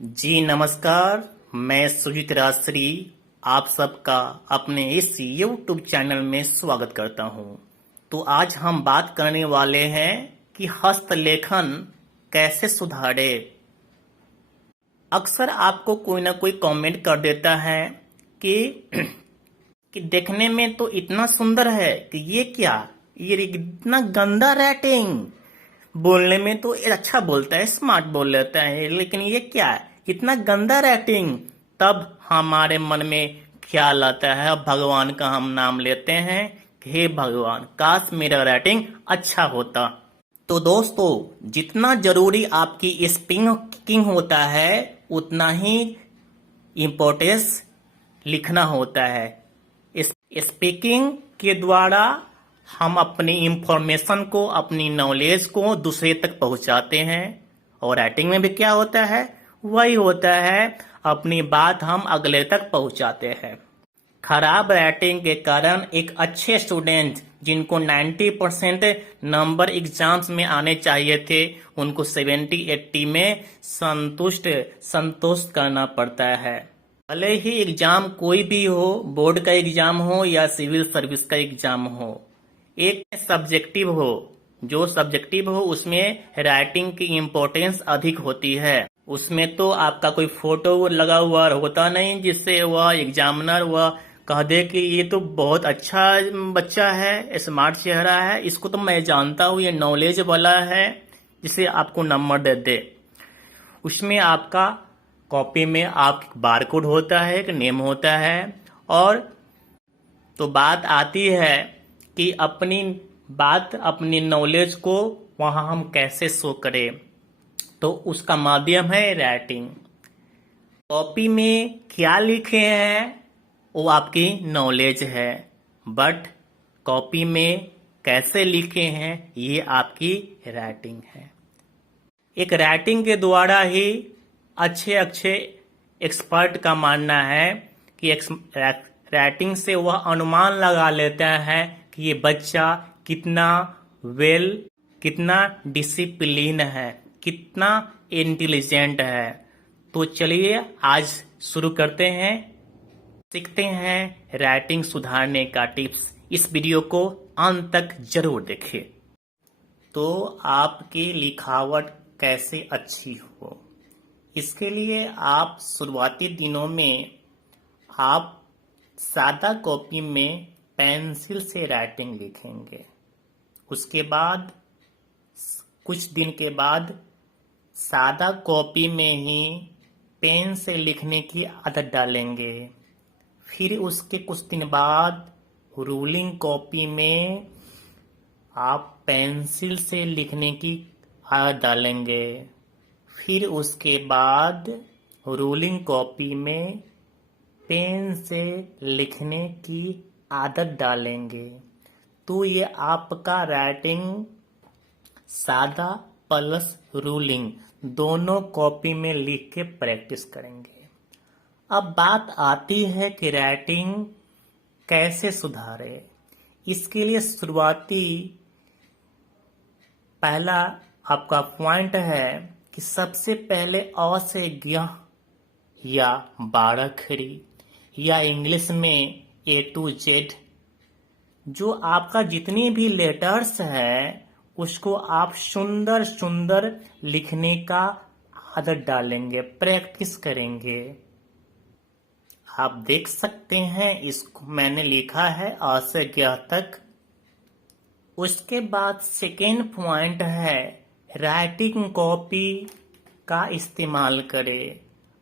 जी नमस्कार। मैं सुजीत राजश्री आप सबका अपने इस YouTube चैनल में स्वागत करता हूं। तो आज हम बात करने वाले हैं कि हस्तलेखन कैसे सुधारे। अक्सर आपको कोई ना कोई कमेंट कर देता है कि कि देखने में तो इतना सुंदर है कि ये क्या, ये इतना गंदा राइटिंग, बोलने में तो ये अच्छा बोलता है, स्मार्ट बोल लेता है, लेकिन ये क्या है, इतना गंदा राइटिंग। तब हमारे मन में ख्याल आता है, अब भगवान का हम नाम लेते हैं कि हे भगवान, काश मेरा राइटिंग अच्छा होता। तो दोस्तों, जितना जरूरी आपकी स्पीकिंग होता है उतना ही इम्पोर्टेंस लिखना होता है। इस स्पीकिंग के द्वारा हम अपनी इंफॉर्मेशन को, अपनी नॉलेज को दूसरे तक पहुंचाते हैं। और राइटिंग में भी क्या होता है, वही होता है, अपनी बात हम अगले तक पहुंचाते हैं। खराब राइटिंग के कारण एक अच्छे स्टूडेंट जिनको 90% नंबर एग्जाम्स में आने चाहिए थे, उनको 70-80 में संतुष्ट करना पड़ता है। भले ही एग्जाम कोई भी हो, बोर्ड का एग्जाम हो या सिविल सर्विस का एग्जाम हो, एक सब्जेक्टिव हो, जो सब्जेक्टिव हो उसमें राइटिंग की इम्पोर्टेंस अधिक होती है। उसमें तो आपका कोई फोटो लगा हुआ होता नहीं जिससे वह एग्जामिनर वह कह दे कि ये तो बहुत अच्छा बच्चा है, स्मार्ट चेहरा है, इसको तो मैं जानता हूँ, ये नॉलेज वाला है, जिसे आपको नंबर दे दे। उसमें आपका कॉपी में आप बारकोड होता है, एक नेम होता है। और तो बात आती है कि अपनी बात, अपनी नॉलेज को वहां हम कैसे शो करें, तो उसका माध्यम है राइटिंग। कॉपी में क्या लिखे हैं वो आपकी नॉलेज है, बट कॉपी में कैसे लिखे हैं ये आपकी राइटिंग है। एक राइटिंग के द्वारा ही अच्छे अच्छे एक्सपर्ट का मानना है कि राइटिंग से वह अनुमान लगा लेता है कि ये बच्चा कितना डिसिप्लिन है, कितना इंटेलिजेंट है। तो चलिए आज शुरू करते हैं, सीखते हैं राइटिंग सुधारने का टिप्स। इस वीडियो को अंत तक जरूर देखें। तो आपकी लिखावट कैसे अच्छी हो, इसके लिए आप शुरुआती दिनों में आप सादा कॉपी में पेंसिल से राइटिंग लिखेंगे। उसके बाद कुछ दिन के बाद सादा कॉपी में ही पेन से लिखने की आदत डालेंगे। फिर उसके कुछ दिन बाद रूलिंग कॉपी में आप पेंसिल से लिखने की आदत डालेंगे। फिर उसके बाद रूलिंग कॉपी में पेन से लिखने की आदत डालेंगे। तो ये आपका राइटिंग सादा प्लस रूलिंग दोनों कॉपी में लिख के प्रैक्टिस करेंगे। अब बात आती है कि राइटिंग कैसे सुधारे। इसके लिए शुरुआती पहला आपका पॉइंट है कि सबसे पहले अ से ज्ञ या 12 अक्षरी या इंग्लिश में A to Z, जो आपका जितनी भी लेटर्स है उसको आप सुंदर सुंदर लिखने का आदत डालेंगे, प्रैक्टिस करेंगे। आप देख सकते हैं, इसको मैंने लिखा है अ से ज्ञ तक। उसके बाद सेकेंड पॉइंट है राइटिंग कॉपी का इस्तेमाल करें।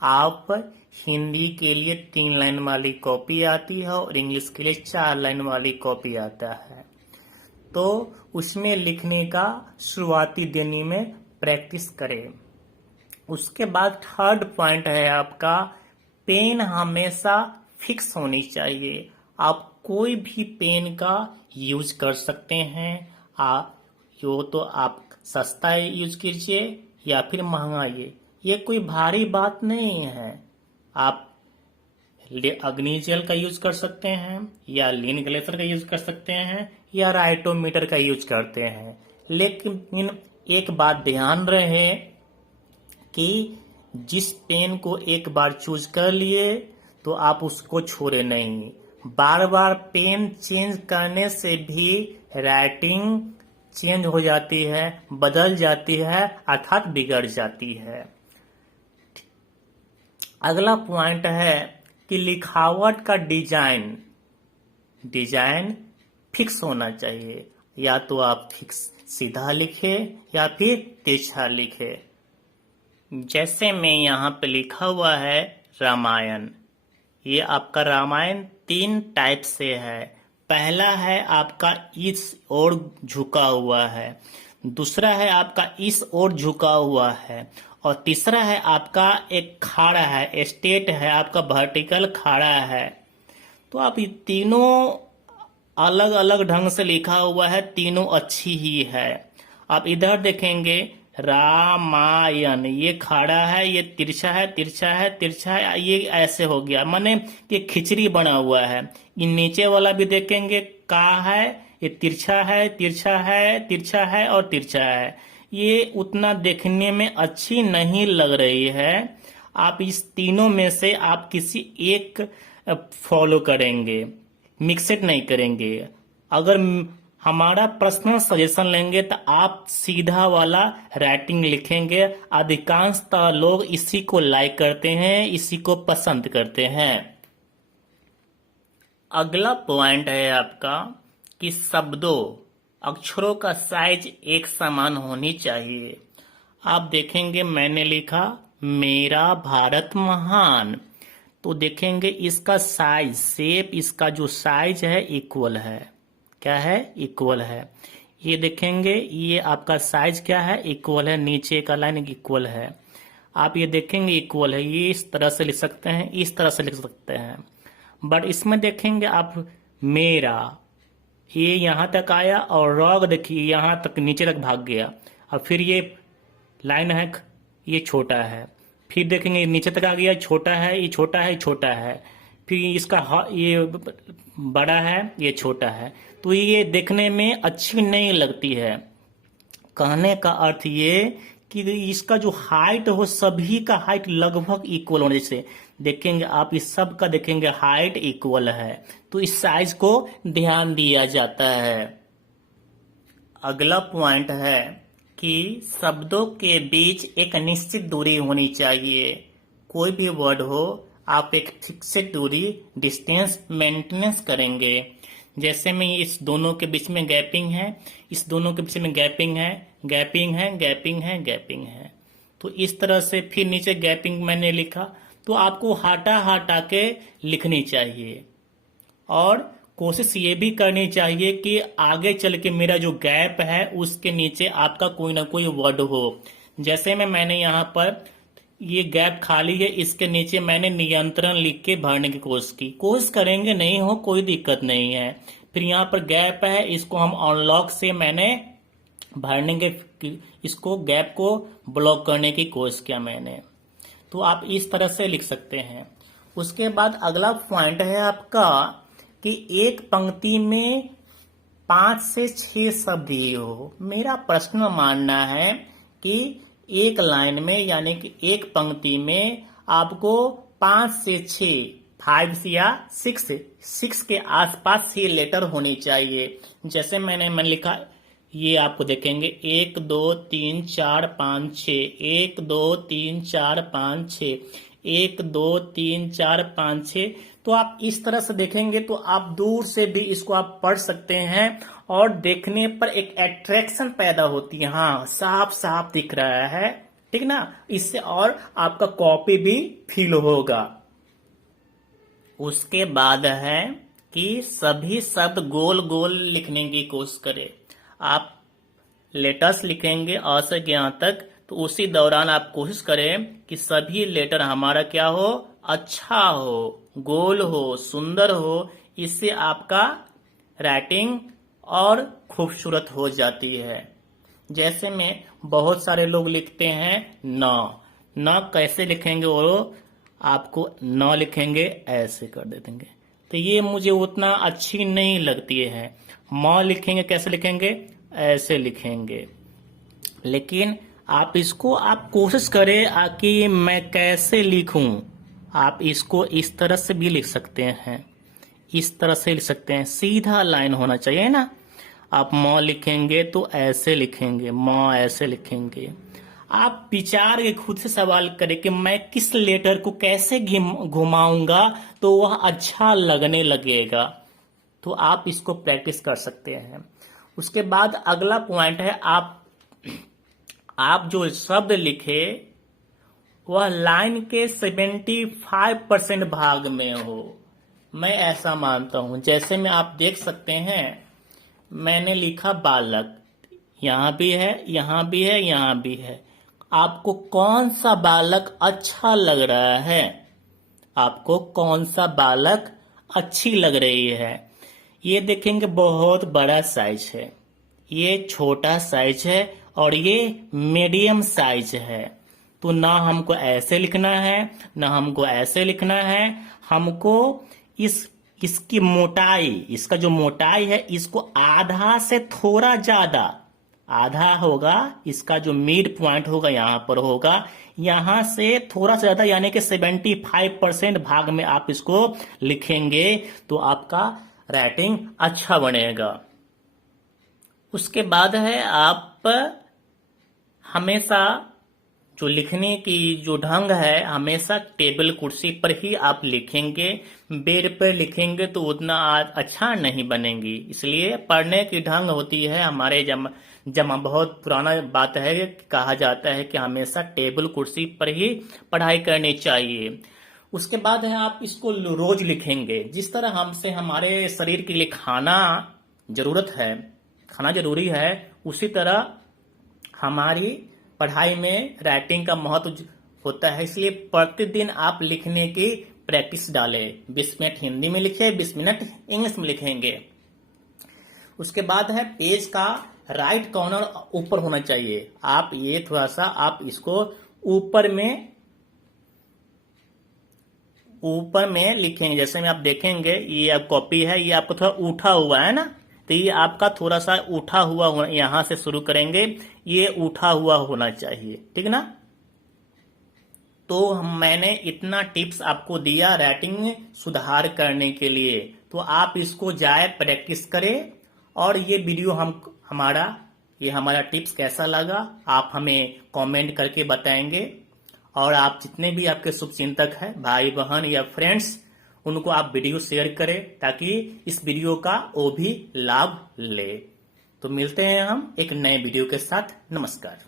आप हिंदी के लिए 3 लाइन वाली कॉपी आती है और इंग्लिश के लिए 4 लाइन वाली कॉपी आता है, तो उसमें लिखने का शुरुआती दिन में प्रैक्टिस करें। उसके बाद थर्ड पॉइंट है आपका पेन हमेशा फिक्स होनी चाहिए। आप कोई भी पेन का यूज कर सकते हैं। यो तो आप सस्ता यूज कीजिए या फिर महंगा, ये कोई भारी बात नहीं है। आप अग्निजेल का यूज कर सकते हैं या लीन ग्लेसर का यूज कर सकते हैं या राइटोमीटर का यूज करते हैं। लेकिन एक बात ध्यान रहे कि जिस पेन को एक बार चूज कर लिए तो आप उसको छोड़े नहीं। बार बार पेन चेंज करने से भी राइटिंग चेंज हो जाती है, बदल जाती है, अर्थात बिगड़ जाती है। अगला पॉइंट है कि लिखावट का डिजाइन फिक्स होना चाहिए। या तो आप फिक्स सीधा लिखे या फिर तिरछा लिखे। जैसे मैं यहाँ पे लिखा हुआ है रामायण। ये आपका रामायण 3 टाइप से है। पहला है आपका इस ओर झुका हुआ है, दूसरा है आपका इस ओर झुका हुआ है, और तीसरा है आपका एक खाड़ा है, स्ट्रेट है, आपका वर्टिकल खाड़ा है। तो आप ये तीनों अलग अलग ढंग से लिखा हुआ है, तीनों अच्छी ही है। आप इधर देखेंगे रामायण, ये खाड़ा है, ये तिरछा है, तिरछा है, तिरछा है, ये ऐसे हो गया, माने ये खिचड़ी बना हुआ है। ये नीचे वाला भी देखेंगे का है, ये तिरछा है, तिरछा है, तिरछा है और तिरछा है। ये उतना देखने में अच्छी नहीं लग रही है। आप इस तीनों में से आप किसी एक फॉलो करेंगे, मिक्सेड नहीं करेंगे। अगर हमारा पर्सनल सजेशन लेंगे तो आप सीधा वाला राइटिंग लिखेंगे। अधिकांशतः लोग इसी को लाइक करते हैं, इसी को पसंद करते हैं। अगला पॉइंट है आपका कि शब्दों, अक्षरों का साइज एक समान होनी चाहिए। आप देखेंगे मैंने लिखा मेरा भारत महान, तो देखेंगे इसका साइज, शेप, इसका जो साइज है इक्वल है। क्या है? इक्वल है। ये देखेंगे ये आपका साइज क्या है? इक्वल है। नीचे का लाइन इक्वल है। आप ये देखेंगे इक्वल है। ये इस तरह से लिख सकते हैं, इस तरह से लिख सकते हैं। बट इसमें देखेंगे आप मेरा, ये यहां तक आया और रॉग देखिए यहां तक नीचे तक भाग गया। और फिर ये लाइन है, ये छोटा है। फिर देखेंगे नीचे तक आ गया, छोटा है, ये छोटा है, छोटा है। फिर इसका ये बड़ा है, ये छोटा है। तो ये देखने में अच्छी नहीं लगती है। कहने का अर्थ ये कि इसका जो हाइट हो, सभी का हाइट लगभग इक्वल होने से देखेंगे आप, इस सब का देखेंगे हाइट इक्वल है। तो इस साइज को ध्यान दिया जाता है। अगला पॉइंट है कि शब्दों के बीच एक निश्चित दूरी होनी चाहिए। कोई भी वर्ड हो, आप एक फिक्स्ड दूरी, डिस्टेंस मेंटेनेंस करेंगे। जैसे में इस दोनों के बीच में गैपिंग है, इस दोनों के बीच में गैपिंग है, गैपिंग है, गैपिंग है, गैपिंग है। तो इस तरह से फिर नीचे गैपिंग मैंने लिखा, तो आपको हटा हटा के लिखनी चाहिए। और कोशिश ये भी करनी चाहिए कि आगे चल के मेरा जो गैप है उसके नीचे आपका कोई ना कोई वर्ड हो। जैसे में मैंने यहाँ पर ये गैप खाली है, इसके नीचे मैंने नियंत्रण लिख के भरने की कोशिश की। कोशिश करेंगे, नहीं हो कोई दिक्कत नहीं है। फिर यहाँ पर गैप है, इसको हम अनलॉक से मैंने भरने के, इसको गैप को ब्लॉक करने की कोशिश किया मैंने। तो आप इस तरह से लिख सकते हैं। उसके बाद अगला पॉइंट है आपका कि एक पंक्ति में 5 से 6 शब्द ही हो। मेरा पर्सनल मानना है कि एक लाइन में, यानी कि एक पंक्ति में आपको 5 से 6, 5 या 6 के आसपास ही लेटर होनी चाहिए। जैसे मैंने लिखा, ये आपको देखेंगे 1 2 3 4 5 6, 1 2 3 4 5 6, 1 2 3 4 5 6। तो आप इस तरह से देखेंगे तो आप दूर से भी इसको आप पढ़ सकते हैं और देखने पर एक अट्रैक्शन पैदा होती है। हाँ, साफ साफ दिख रहा है, ठीक ना। इससे और आपका कॉपी भी फील होगा। उसके बाद है कि सभी शब्द गोल गोल लिखने की कोशिश करें। आप लेटर्स लिखेंगे अ से ज्ञ तक, तो उसी दौरान आप कोशिश करें कि सभी लेटर हमारा क्या हो, अच्छा हो, गोल हो, सुंदर हो। इससे आपका राइटिंग और खूबसूरत हो जाती है। जैसे में बहुत सारे लोग लिखते हैं न कैसे लिखेंगे, वो आपको न लिखेंगे ऐसे कर देंगे, तो ये मुझे उतना अच्छी नहीं लगती है। म लिखेंगे कैसे लिखेंगे, ऐसे लिखेंगे। लेकिन आप इसको आप कोशिश करें कि मैं कैसे लिखूं। आप इसको इस तरह से भी लिख सकते हैं, इस तरह से लिख सकते हैं, सीधा लाइन होना चाहिए ना। आप म लिखेंगे तो ऐसे लिखेंगे, म ऐसे लिखेंगे। आप विचार के खुद से सवाल करें कि मैं किस लेटर को कैसे घुमाऊंगा तो वह अच्छा लगने लगेगा। तो आप इसको प्रैक्टिस कर सकते हैं। उसके बाद अगला पॉइंट है, आप जो शब्द लिखे वह लाइन के 75% भाग में हो। मैं ऐसा मानता हूं। जैसे में आप देख सकते हैं, मैंने लिखा बालक, यहां भी है, यहां भी है, यहां भी है। आपको कौन सा बालक अच्छा लग रहा है? आपको कौन सा बालक अच्छी लग रही है? ये देखेंगे बहुत बड़ा साइज है, ये छोटा साइज है, और ये मीडियम साइज है। तो ना हमको ऐसे लिखना है, ना हमको ऐसे लिखना है। हमको इसकी मोटाई, इसका जो मोटाई है, इसको आधा से थोड़ा ज्यादा, आधा होगा, इसका जो मिड पॉइंट होगा यहां पर होगा, यहां से थोड़ा सा ज्यादा, यानी कि 75% भाग में आप इसको लिखेंगे तो आपका राइटिंग अच्छा बनेगा। उसके बाद है, आप हमेशा जो लिखने की जो ढंग है, हमेशा टेबल कुर्सी पर ही आप लिखेंगे। बेड पर लिखेंगे तो उतना अच्छा नहीं बनेगी। इसलिए पढ़ने की ढंग होती है हमारे जमा बहुत पुराना बात है, कहा जाता है कि हमेशा टेबल कुर्सी पर ही पढ़ाई करनी चाहिए। उसके बाद है, आप इसको रोज लिखेंगे। जिस तरह हमसे हमारे शरीर के लिए खाना जरूरत है, खाना जरूरी है, उसी तरह हमारी पढ़ाई में राइटिंग का महत्व होता है। इसलिए प्रतिदिन आप लिखने की प्रैक्टिस डालें। 20 मिनट हिंदी में लिखे, 20 मिनट इंग्लिश में लिखेंगे। उसके बाद है, पेज का राइट कॉर्नर ऊपर होना चाहिए। आप ये थोड़ा सा आप इसको ऊपर में लिखेंगे। जैसे में आप देखेंगे, ये आप कॉपी है, ये आपको थोड़ा उठा हुआ है ना, तो ये आपका थोड़ा सा उठा हुआ, यहां से शुरू करेंगे, ये उठा हुआ होना चाहिए, ठीक ना। तो मैंने इतना टिप्स आपको दिया राइटिंग में सुधार करने के लिए। तो आप इसको जाए प्रैक्टिस करें। और ये वीडियो हमारा टिप्स कैसा लगा, आप हमें कमेंट करके बताएंगे। और आप जितने भी आपके शुभचिंतक हैं, भाई बहन या फ्रेंड्स, उनको आप वीडियो शेयर करें ताकि इस वीडियो का वो भी लाभ ले। तो मिलते हैं हम एक नए वीडियो के साथ। नमस्कार।